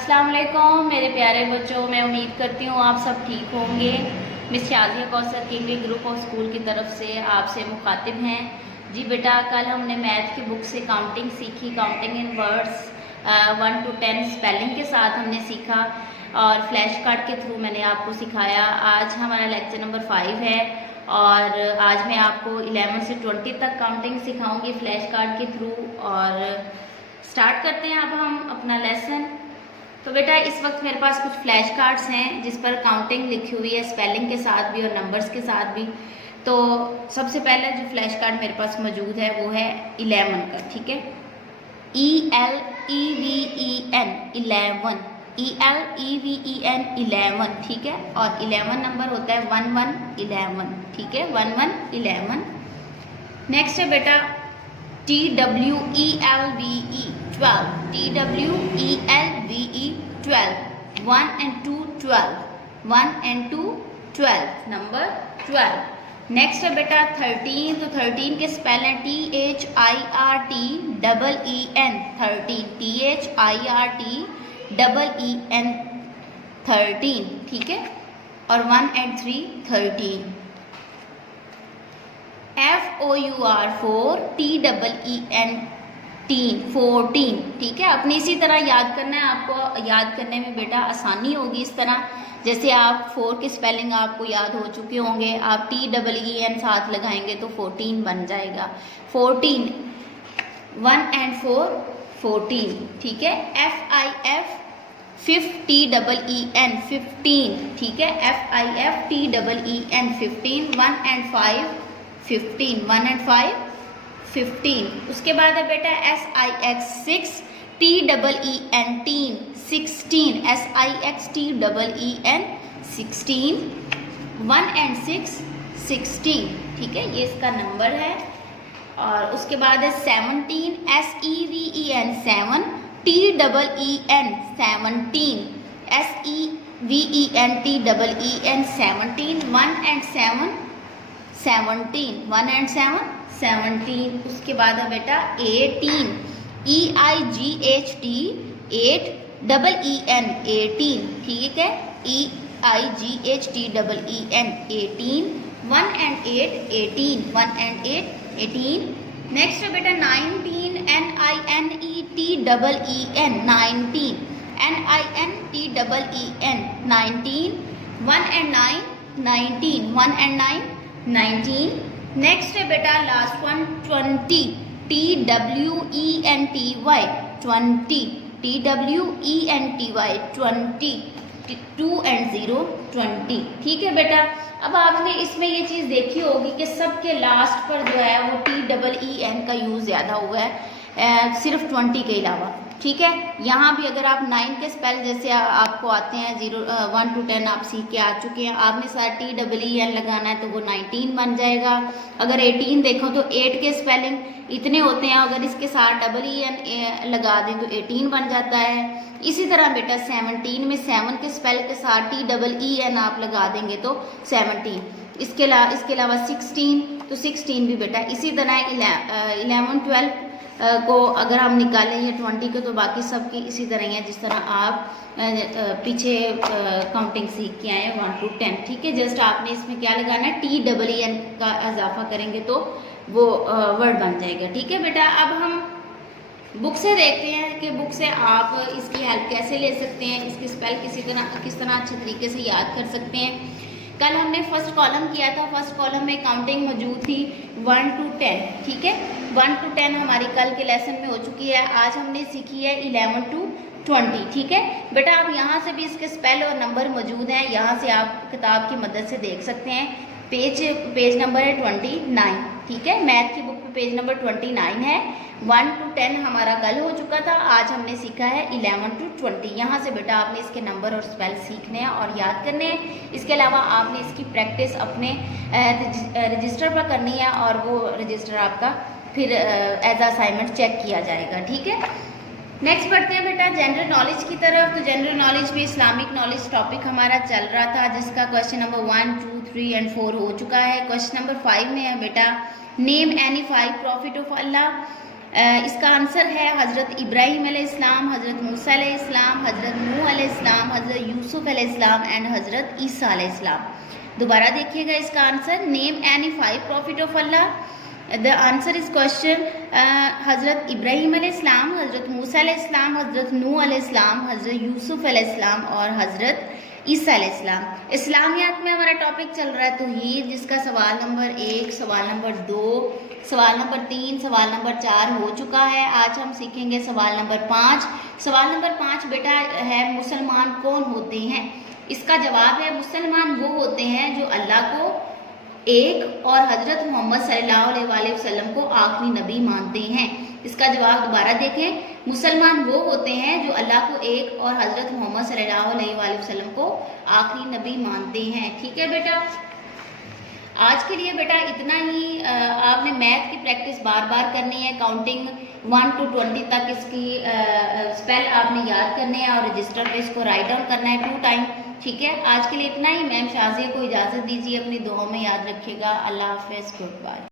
अस्सलाम वालेकुम मेरे प्यारे बच्चों, मैं उम्मीद करती हूँ आप सब ठीक होंगे। Miss Shazia Kausar kingly group of school की तरफ से आपसे मुखातिब हैं। जी बेटा, कल हमने मैथ की बुक से काउंटिंग सीखी, counting in words 1 to 10 spelling के साथ हमने सीखा और फ्लैश कार्ड के थ्रू मैंने आपको सिखाया। आज हमारा लेक्चर नंबर 5 है और आज मैं आपको 11 से 20 तक काउंटिंग सिखाऊंगी फ्लैश कार्ड के थ्रू। और स्टार्ट करते हैं अब हम अपना लेसन। तो बेटा, इस वक्त मेरे पास कुछ फ्लैश कार्ड्स हैं जिस पर काउंटिंग लिखी हुई है, स्पेलिंग के साथ भी और नंबर्स के साथ भी। तो सबसे पहले जो फ्लैश कार्ड मेरे पास मौजूद है वो है 11 का, ठीक है। ELEVEN 11, ELEVEN 11, ठीक है। और 11 नंबर होता है 1111, ठीक है, 1111। नेक्स्ट है बेटा TWELVE 12, TWELVE 12, 1 and 2 12, 1 and 2 12, number 12। Next है बेटा 13, तो 13 के स्पेल हैं THIRTEEN, 13, THIRTEEN 13, ठीक है। और 1 and 3 13। FOUR 4, TEEN 14, ठीक है। अपनी इसी तरह याद करना है, आपको याद करने में बेटा आसानी होगी। इस तरह जैसे आप 4 के स्पेलिंग आपको याद हो चुके होंगे, आप TEEN साथ लगाएंगे तो 14 बन जाएगा। 14, 1 and 4 14, ठीक है। FIF TEEN 15, ठीक है। FIF TEEN 15, 1 and 5 15, 1 and 5 15। उसके बाद है बेटा SIX 6, TEEN 16, SIX TEEN 16, 1 and 6 16, ठीक है, ये इसका नंबर है। और उसके बाद है 17, SEVEN 7, TEEN 17, SEVEN TEEN 17, 1 and 7 17, 1 and 7 17। उसके बाद है बेटा 18, EIGHT 8 EEN 18, ठीक है, EIGHT EEN 18, 1 and 8 18, 1 and 8 18। Next है बेटा 19, NINETEEN 19, NINTEEN 19, 1 and 9 19, 1 and 9 19। Next है बेटा last one 20, TWENTY 20, TWENTY 20, 2 and 0 20, ठीक है बेटा। अब आपने इसमें ये चीज़ देखी होगी कि सबके लास्ट पर जो है वो TEEN का यूज़ ज़्यादा हुआ है, सिर्फ 20 के अलावा, ठीक है। यहाँ भी अगर आप 9 के स्पेल जैसे आपको आते हैं 1 to 10 आप सीख के आ चुके हैं, आपने साथ TEEN लगाना है तो वो 19 बन जाएगा। अगर 18 देखो तो 8 के स्पेलिंग इतने होते हैं, अगर इसके साथ EEN लगा दें तो 18 बन जाता है। इसी तरह बेटा 17 में 7 के स्पेल के साथ TEEN आप लगा देंगे तो 17। इसके अलावा 16, तो 16 भी बेटा इसी तरह 11 12 को अगर हम निकालें ये 20 को तो बाकी सब की इसी तरह ही है जिस तरह आप पीछे काउंटिंग सीख के आए 1 to 10, ठीक है। जस्ट आपने इसमें क्या लगाना है, TEEN का इजाफा करेंगे तो वो वर्ड बन जाएगा, ठीक है बेटा। अब हम बुक से देखते हैं कि बुक से आप इसकी हेल्प कैसे ले सकते हैं, इसके स्पेल किस तरह अच्छे तरीके से याद कर सकते हैं। कल हमने फर्स्ट कॉलम किया था, फर्स्ट कॉलम में काउंटिंग मौजूद थी 1 to 10, ठीक है। 1 to 10 हमारी कल के लेसन में हो चुकी है। आज हमने सीखी है 11 to 20, ठीक है बेटा। आप यहाँ से भी इसके स्पेल और नंबर मौजूद हैं, यहाँ से आप किताब की मदद से देख सकते हैं। पेज नंबर है 29, ठीक है। मैथ की बुक पे पेज नंबर 29 है। 1 to 10 हमारा कल हो चुका था, आज हमने सीखा है 11 to 20। यहाँ से बेटा आपने इसके नंबर और स्पेल सीखने हैं और याद करने हैं। इसके अलावा आपने इसकी प्रैक्टिस अपने रजिस्टर पर करनी है और वो रजिस्टर आपका फिर एज असाइनमेंट चेक किया जाएगा, ठीक है। नेक्स्ट बढ़ते हैं बेटा जनरल नॉलेज की तरफ। तो जनरल नॉलेज में इस्लामिक नॉलेज टॉपिक हमारा चल रहा था, जिसका क्वेश्चन नंबर 1 2 3 and 4 हो चुका है। क्वेश्चन नंबर 5 में है बेटा नेम एनी 5 प्रॉफिट ऑफ अल्लाह। इसका आंसर है हज़रत इब्राहीम अलैहिस्सलाम, हज़रत मूसा अलैहिस्सलाम, हज़रत नूह अलैहिस्सलाम, हज़रत यूसुफ अलैहिस्सलाम एंड हज़रत ईसा अलैहिस्सलाम। दोबारा देखिएगा इसका answer, name any 5 profit of Allah. The answer is question हज़रत इब्राहीम अलैहिस्सलाम, हज़रत मूसा अलैहिस्सलाम, हज़रत नूह अलैहिस्सलाम, हज़रत यूसुफ अलैहिस्सलाम और हज़रत ईसा अलैहिस्सलाम। इस्लामियात में हमारा टॉपिक चल रहा है तौहीद, जिसका सवाल नंबर 1, सवाल नंबर 2, सवाल नंबर 3, सवाल नंबर 4 हो चुका है। आज हम सीखेंगे सवाल नंबर 5। सवाल नंबर 5 बेटा है, मुसलमान कौन होते हैं? इसका जवाब है, मुसलमान वो होते हैं जो अल्लाह को एक और हज़रत मोहम्मद सल्लल्लाहु अलैहि वसल्लम को आखिरी नबी मानते हैं। इसका जवाब दोबारा देखें, मुसलमान वो होते हैं जो अल्लाह को एक और हज़रत मोहम्मद सल्लल्लाहु अलैहि वसल्लम को आखिरी नबी मानते हैं। ठीक है बेटा, आज के लिए बेटा इतना ही। आपने मैथ की प्रैक्टिस बार बार करनी है, काउंटिंग 1 to 20 तक इसकी स्पेल आपने याद करने हैं और रजिस्टर पे इसको राइट डाउन करना है 2 टाइम। ठीक है, आज के लिए इतना ही। मैम शाजिया को इजाज़त दीजिए, अपनी दुआओं में याद रखिएगा। अल्लाह हाफ़िज़, गुड बाय।